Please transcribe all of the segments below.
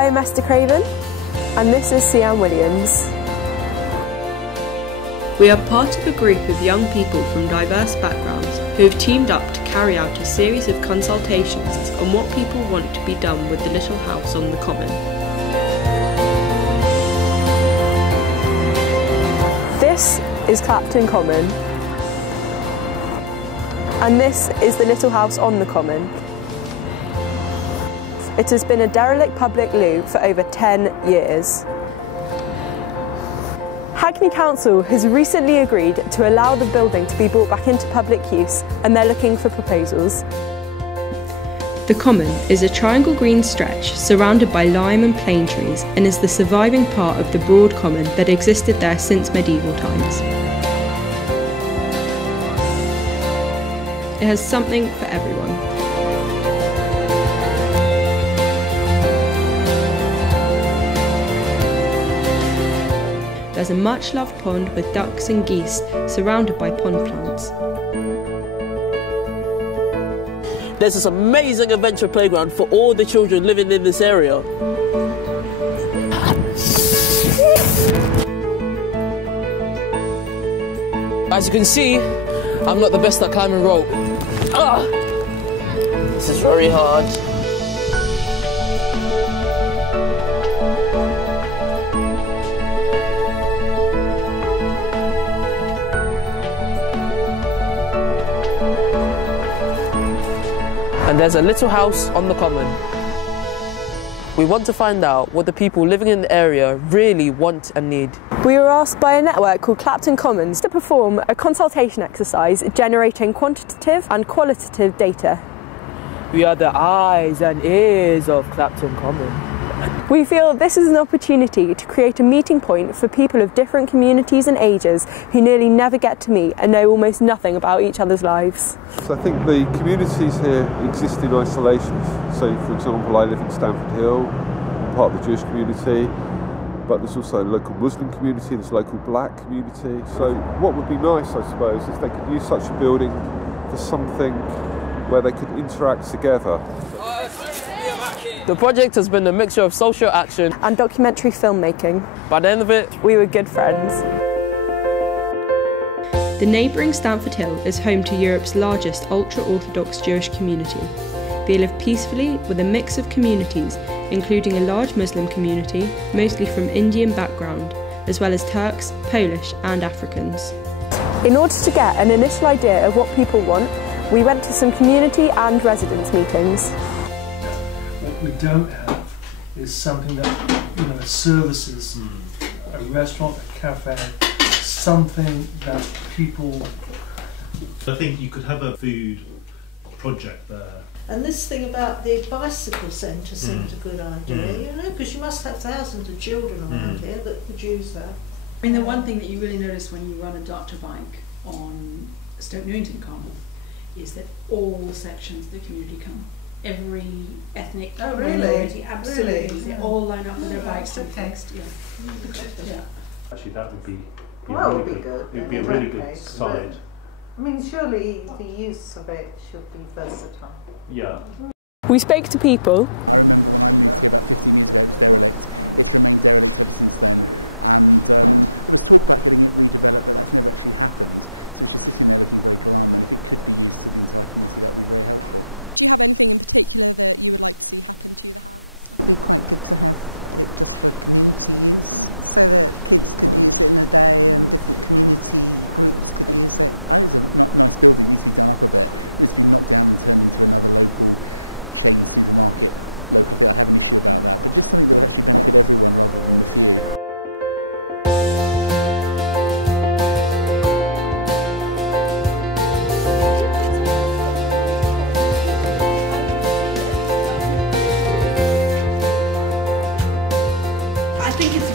I'm Esther Craven, and this is Sian Williams. We are part of a group of young people from diverse backgrounds who have teamed up to carry out a series of consultations on what people want to be done with the little house on the common. This is Clapton Common, and this is the little house on the common. It has been a derelict public loo for over 10 years. Hackney Council has recently agreed to allow the building to be brought back into public use, and they're looking for proposals. The common is a triangle green stretch surrounded by lime and plane trees and is the surviving part of the broad common that existed there since medieval times. It has something for everyone. There's a much loved pond with ducks and geese surrounded by pond plants. There's this amazing adventure playground for all the children living in this area. As you can see, I'm not the best at climbing rope. This is very hard. And there's a little house on the common. We want to find out what the people living in the area really want and need. We were asked by a network called Clapton Commons to perform a consultation exercise generating quantitative and qualitative data. We are the eyes and ears of Clapton Common. We feel this is an opportunity to create a meeting point for people of different communities and ages who nearly never get to meet and know almost nothing about each other's lives. So I think the communities here exist in isolation. So, for example, I live in Stamford Hill, I'm part of the Jewish community, but there's also a local Muslim community, there's a local black community. So what would be nice, I suppose, is they could use such a building for something where they could interact together. The project has been a mixture of social action and documentary filmmaking. By the end of it, we were good friends. The neighbouring Stamford Hill is home to Europe's largest ultra-Orthodox Jewish community. They live peacefully with a mix of communities, including a large Muslim community, mostly from Indian background, as well as Turks, Polish and Africans. In order to get an initial idea of what people want, we went to some community and residents meetings. What we don't have is something that services, a restaurant, a cafe, something that people... I think you could have a food project there. And this thing about the bicycle centre seemed a good idea, because you must have thousands of children around here that could use that. I mean, the one thing that you really notice when you run a doctor bike on Stoke Newington Common is that all sections of the community come. Every ethnic minority, absolutely. Really? They all line up with their bikes to be okay. fixed. Yeah. Actually, that would be good. It'd be a really good side. I mean, surely the use of it should be versatile. Yeah. We spoke to people.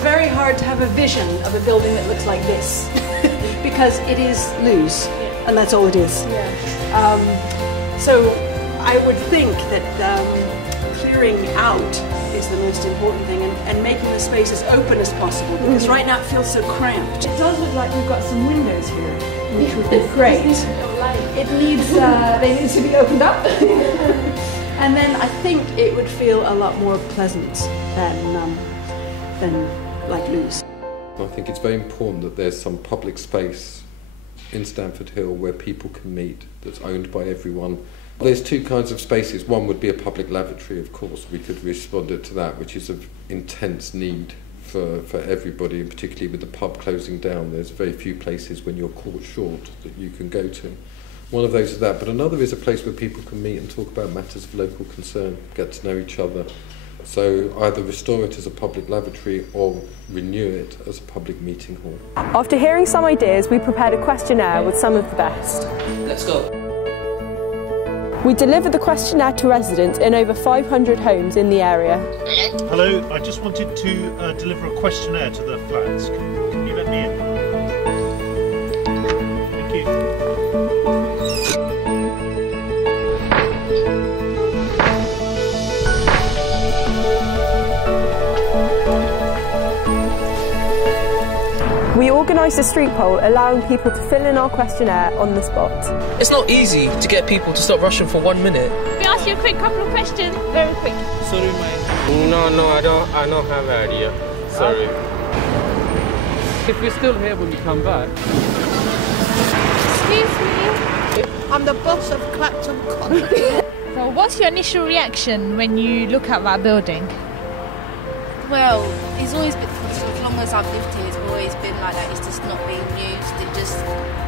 Very hard to have a vision of a building that looks like this because it is loose and that's all it is. So I would think that clearing out is the most important thing and making the space as open as possible because right now it feels so cramped. It does look like we've got some windows here, which would be great. It needs, they need to be opened up. And then I think it would feel a lot more pleasant than like Loo's. I think it's very important that there's some public space in Stamford Hill where people can meet that's owned by everyone. There's two kinds of spaces. One would be a public lavatory, of course. We could respond to that, which is of intense need for everybody, and particularly with the pub closing down. There's very few places when you're caught short that you can go to. One of those is that, but another is a place where people can meet and talk about matters of local concern, get to know each other. So either restore it as a public lavatory or renew it as a public meeting hall. After hearing some ideas, we prepared a questionnaire with some of the best. Let's go. We delivered the questionnaire to residents in over 500 homes in the area. Hello, I just wanted to deliver a questionnaire to the flats. Can you let me in? Thank you. We organised a street poll allowing people to fill in our questionnaire on the spot. It's not easy to get people to stop rushing for 1 minute. We ask you a quick couple of questions, very quick. Sorry, mate. No, I don't have an idea. Sorry. If we're still here when we come back. Excuse me. I'm the boss of Clapton Common. So what's your initial reaction when you look at that building? Well, it's always been, as long as I've lived here, it's always been like that. It's just not being used. It just,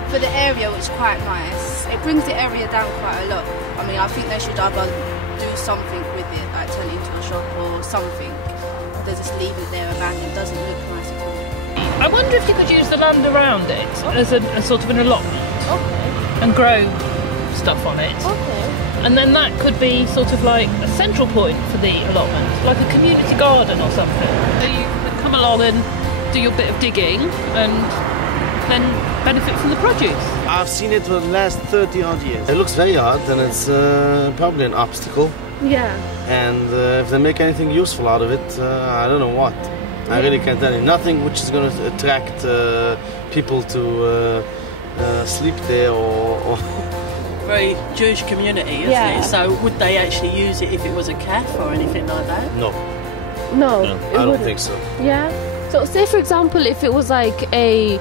for the area, which is quite nice, it brings the area down quite a lot. I mean, I think they should either do something with it, like turn it into a shop or something. They just leave it there abandoned. It doesn't look nice at all. I wonder if you could use the land around it as a sort of an allotment. Okay. And grow stuff on it. Okay. And then that could be sort of like a central point for the allotment, like a community garden or something. So you can come along and do your bit of digging and then benefit from the produce. I've seen it for the last 30 odd years. It looks very hard and it's probably an obstacle. Yeah. And if they make anything useful out of it, I don't know what. I really can't tell you. Nothing which is going to attract people to sleep there or very Jewish community, isn't it? So would they actually use it if it was a cafe or anything like that? No. No, I don't think so. Yeah. So say for example if it was like a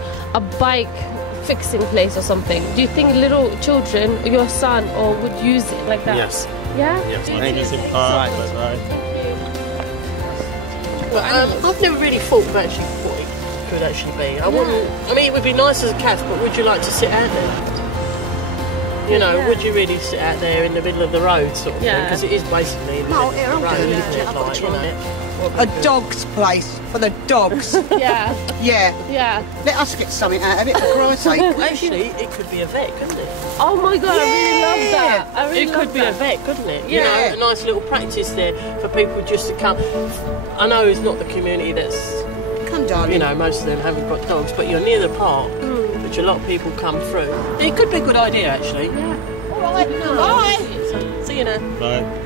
bike fixing place or something, do you think little children, your son or would use it like that? Yes. Yeah? Yes. Well, I've never really thought of actually what it could actually be. I wouldn't. I mean, it would be nice as a cafe, but would you like to sit out there? You know, would you really sit out there in the middle of the road, sort of thing? Because it is basically in the middle of the road, isn't it? Like, you know. A dog's place for the dogs. Yeah. Yeah. Let us get something out of it, for Christ's sake. Actually, it could be a vet, couldn't it? Oh my God, I really love that. I really it could be a vet, couldn't it? You know, a nice little practice there for people just to come. I know it's not the community that's, come darling. You know, most of them haven't got dogs, but you're near the park, which a lot of people come through. It could be a good idea, actually. Yeah. All right. No. Bye. So, see you now. Bye.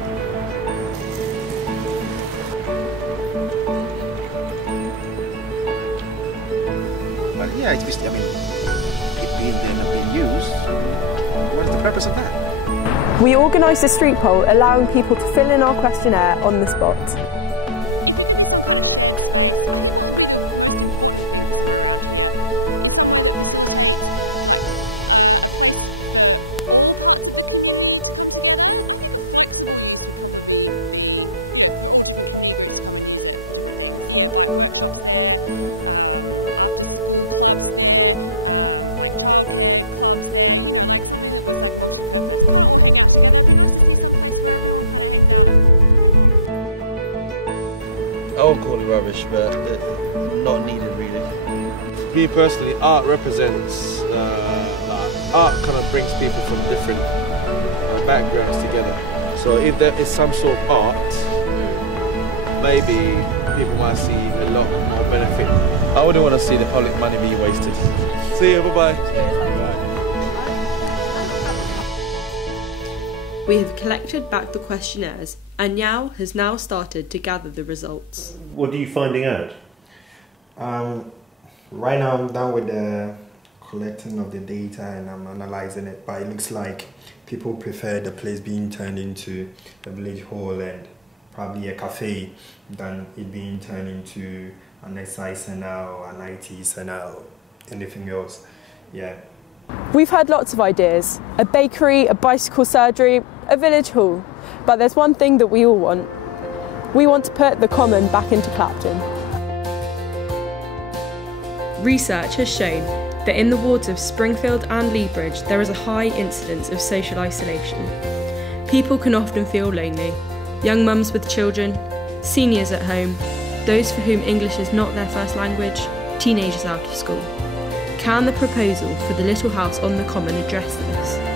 Yeah, it's just, I mean, it being there and not being used, what is the purpose of that? We organised a street poll allowing people to fill in our questionnaire on the spot. I won't call it rubbish, but not needed really. Me personally, art represents, art kind of brings people from different backgrounds together. So if there is some sort of art, maybe people might see a lot more benefit. I wouldn't want to see the public money be wasted. See you, bye-bye. We have collected back the questionnaires and Yao has now started to gather the results. What are you finding out? Right now I'm done with the collecting of the data and I'm analysing it, but it looks like people prefer the place being turned into a village hall and probably a cafe than it being turned into an exercise centre or an IT centre or anything else. Yeah. We've had lots of ideas: a bakery, a bicycle surgery, a village hall. But there's one thing that we all want. We want to put the common back into Clapton. Research has shown that in the wards of Springfield and Leabridge there is a high incidence of social isolation. People can often feel lonely. Young mums with children, seniors at home, those for whom English is not their first language, teenagers out of school. Can the proposal for the little house on the common address this?